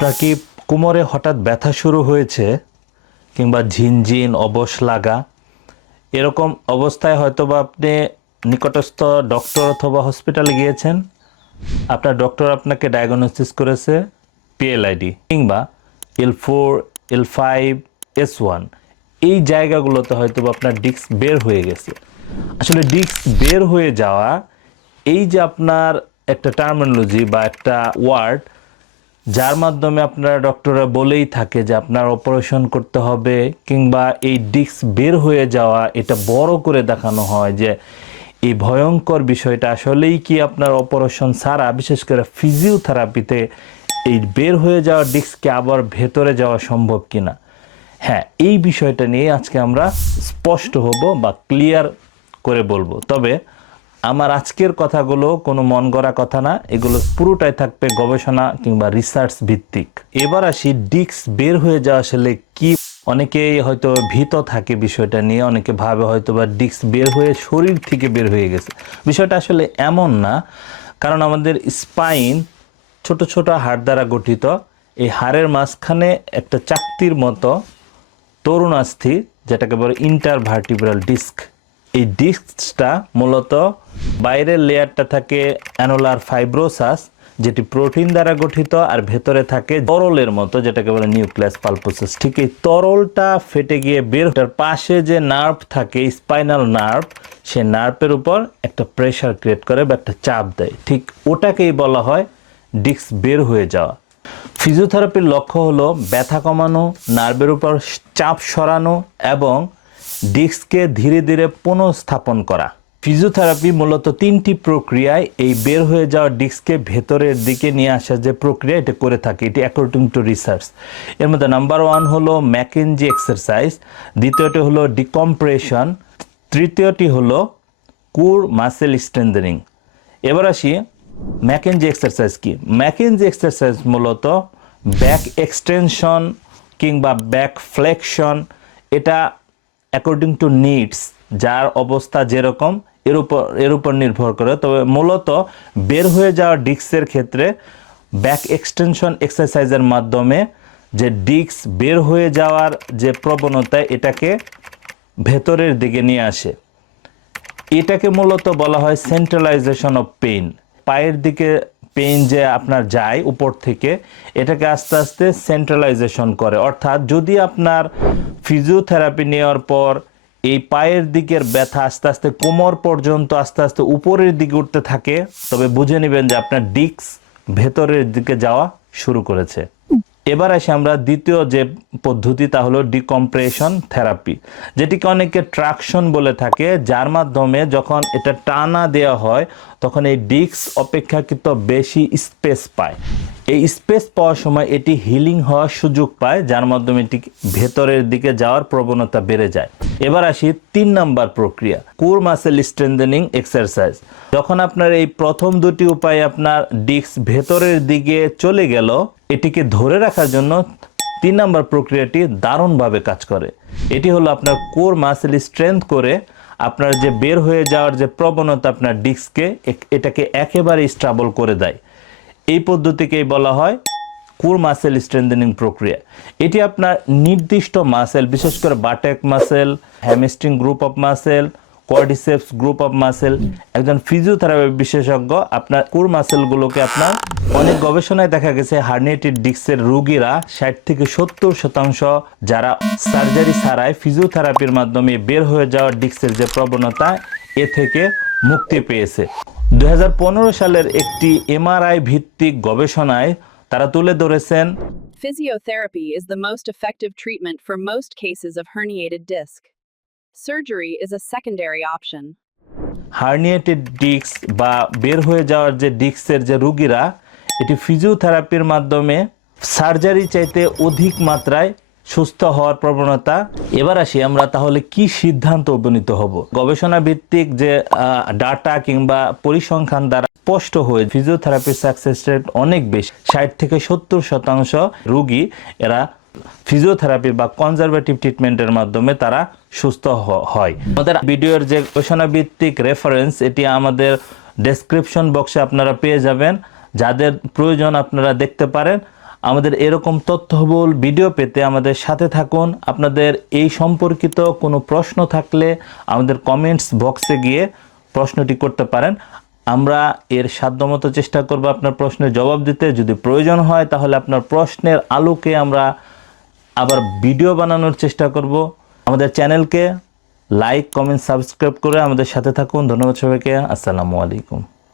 আপনার কি কোমরে হঠাৎ ব্যথা শুরু হয়েছে কিংবা ঝিনঝিন, অবশ লাগা? এরকম অবস্থায় হয়তো বা আপনি নিকটস্থ ডক্টর অথবা হসপিটালে গিয়েছেন। আপনার ডক্টর আপনাকে ডায়াগনোসিস করেছে পিএলআইডি কিংবা L four L five S one এই জায়গাগুলোতে হয়তো বা আপনার ডিস্ক বের হয়ে গেছে। আসলে ডিস্ক বের হয়ে যাওয়া, এই যে আপনার একটা টার্মিনোলজি বা একটা ওয়ার্ড যার মাধ্যমে আপনারা ডক্টররা বলেই থাকে যে আপনার অপারেশন করতে হবে কিংবা এই ডিস্ক বের হয়ে যাওয়া, এটা বড় করে দেখানো হয় যে এই ভয়ঙ্কর বিষয়টা আসলেই কি আপনার অপারেশন ছাড়া, বিশেষ করে ফিজিওথেরাপিতে এই বের হয়ে যাওয়া ডিস্ককে আবার ভেতরে যাওয়া সম্ভব কিনা? হ্যাঁ এই বিষয়টা নিয়ে আজকে আমরা স্পষ্ট হব বা ক্লিয়ার করে বলব। তবে আমার আজকের কথাগুলো কোনো মন গড়া কথা না, এগুলো পুরোটাই থাকবে গবেষণা কিংবা রিসার্চ ভিত্তিক। এবার আসি ডিস্ক বের হয়ে যাওয়া আসলে কি? অনেকেই হয়তো ভীত থাকে বিষয়টা নিয়ে, অনেকে ভাবে হয়তো বা ডিস্ক বের হয়ে শরীর থেকে বের হয়ে গেছে। বিষয়টা আসলে এমন না, কারণ আমাদের স্পাইন ছোট ছোট হাড় দ্বারা গঠিত। এই হাড়ের মাঝখানে একটা চাকতির মতো তরুণাস্থি যেটাকে বলে ইন্টারভার্টিব্রাল ডিস্ক এই ডিস্কটা মূলত বাইরের লেয়ারটা থাকে অ্যানোলার ফাইব্রোসাস যেটি প্রোটিন দ্বারা গঠিত, আর ভেতরে থাকে তরলের মতো, যেটাকে বলে নিউক্লিয়াস পালপোসাস ঠিক এই তরলটা ফেটে গিয়ে বের তার পাশে যে নার্ভ থাকে স্পাইনাল নার্ভ সে নার্ভের উপর একটা প্রেশার ক্রিয়েট করে বা একটা চাপ দেয়। ঠিক ওটাকেই বলা হয় ডিস্ক বের হয়ে যাওয়া। ফিজিওথেরাপির লক্ষ্য হলো ব্যথা কমানো নার্ভের উপর চাপ সরানো, এবং ডিস্ককে ধীরে ধীরে পুনঃস্থাপন করা। ফিজিওথেরাপি মূলত তিনটি প্রক্রিয়ায় এই বের হয়ে যাওয়া ডিস্ককে ভেতরের দিকে নিয়ে আসার যে প্রক্রিয়া, এটা করে থাকে, এটি অ্যাকর্ডিং টু রিসার্চ এর মধ্যে নাম্বার ওয়ান হলো ম্যাকেনজি এক্সারসাইজ দ্বিতীয়টি হলো ডিকম্প্রেশন তৃতীয়টি হলো কুর মাসেল স্ট্রেন্থেনিং এবার আসি ম্যাকেনজি এক্সারসাইজ কি? ম্যাকেনজি এক্সারসাইজ মূলত ব্যাক এক্সটেনশন কিংবা ব্যাক ফ্লেকশন এটা অ্যাকর্ডিং টু নিডস যার অবস্থা যেরকম, এর উপর এর উপর নির্ভর করে। তবে মূলত বের হয়ে যাওয়া ডিস্কের ক্ষেত্রে ব্যাক এক্সটেনশন এক্সারসাইজের মাধ্যমে যে ডিস্ক বের হয়ে যাওয়ার যে প্রবণতা, এটাকে ভেতরের দিকে নিয়ে আসে। এটাকে মূলত বলা হয় সেন্ট্রালাইজেশন অফ পেইন পায়ের দিকে পেইন যে আপনার যায় উপর থেকে, এটাকে আস্তে আস্তে সেন্ট্রালাইজেশন করে। অর্থাৎ যদি আপনার ফিজিওথেরাপি নেওয়ার পর এই পায়ের দিকের ব্যথা আস্তে আস্তে কোমর পর্যন্ত আস্তে আস্তে উপরের দিকে উঠতে থাকে, তবে বুঝে নেবেন যে আপনার ডিস্ক ভেতরের দিকে যাওয়া শুরু করেছে। এবার আসি আমরা দ্বিতীয় যে পদ্ধতি, তা হলো ডিকম্প্রেশন থেরাপি যেটিকে অনেকে ট্রাকশন বলে থাকে, যার মাধ্যমে যখন এটা টানা দেওয়া হয়, তখন এই ডিস্ক অপেক্ষাকৃত বেশি স্পেস পায়। এই স্পেস পাওয়ার সময় এটি হিলিং হওয়ার সুযোগ পায়, যার মাধ্যমে এটি ভেতরের দিকে যাওয়ার প্রবণতা বেড়ে যায়। এবার আসি তিন নাম্বার প্রক্রিয়া, কুর মাসেল স্ট্রেন্থেনিং এক্সারসাইজ। যখন আপনার এই প্রথম দুটি উপায় আপনার ডিস্ক ভেতরের দিকে চলে গেল, এটিকে ধরে রাখার জন্য তিন নাম্বার প্রক্রিয়াটি দারুণভাবে কাজ করে। এটি হলো আপনার কোর মাসেল স্ট্রেংথ করে আপনার যে বের হয়ে যাওয়ার যে প্রবণতা আপনার ডিস্ককে এটাকে একেবারে স্ট্রাবল করে দেয়। এই পদ্ধতিকেই বলা হয় কোর মাসেল স্ট্রেন্থেনিং প্রক্রিয়া। এটি আপনার নির্দিষ্ট মাসেল, বিশেষ করে buttock muscle, hamstring group of muscle quadriceps group of muscle. একজন ফিজিওথেরাপি বিশেষজ্ঞ আপনার কোর মাসেলগুলোকে আপনার অনেক গবেষণায় দেখা গেছে হার্নিয়েটেড ডিস্কের রোগীরা ষাট থেকে সত্তর শতাংশ যারা সার্জারি ছাড়াই ফিজিওথেরাপির মাধ্যমে বের হয়ে যাওয়া ডিস্কের যে প্রবণতা, এ থেকে মুক্তি পেয়েছে। দু হাজার পনেরো সালের একটি এমআরআই ভিত্তিক গবেষণায় তারা তুলে ধরেছেন Physiotherapy is the most effective treatment for most cases of herniated disc. Surgery is a secondary option. Herniated disc বা বের হয়ে যাওয়ার যে ডিস্কের যে রুগীরা এটি ফিজিওথেরাপির মাধ্যমে সার্জারি চাইতে অধিক মাত্রায় সুস্থ হওয়ার প্রবণতা এবার আসি আমরা তাহলে কি সিদ্ধান্ত উপনীত হব গবেষণা ভিত্তিক যে ডাটা কিংবা পরিসংখ্যান দ্বারা স্পষ্ট হয়ে ফিজিওথেরাপির সাকসেস রেট অনেক বেশি। ষাট থেকে সত্তর শতাংশ রুগী এরা ফিজিওথেরাপি বা কনজারভেটিভ ট্রিটমেন্টের মাধ্যমে তারা সুস্থ হয়। আমাদের ভিডিওর যে গবেষণা ভিত্তিক রেফারেন্স এটি আমাদের ডেসক্রিপশন বক্সে আপনারা পেয়ে যাবেন। যাদের প্রয়োজন আপনারা দেখতে পারেন। আমাদের এরকম তথ্যবহুল ভিডিও পেতে আমাদের সাথে থাকুন। আপনাদের এই সম্পর্কিত কোনো প্রশ্ন থাকলে আমাদের কমেন্টস বক্সে গিয়ে প্রশ্নটি করতে পারেন। আমরা এর সাধ্যমতো চেষ্টা করব আপনার প্রশ্নের জবাব দিতে। যদি প্রয়োজন হয়, তাহলে আপনার প্রশ্নের আলোকে আমরা আবার ভিডিও বানানোর চেষ্টা করব। আমাদের চ্যানেলকে লাইক, কমেন্ট, সাবস্ক্রাইব করে আমাদের সাথে থাকুন। ধন্যবাদ সবাইকে। আসসালামু আলাইকুম।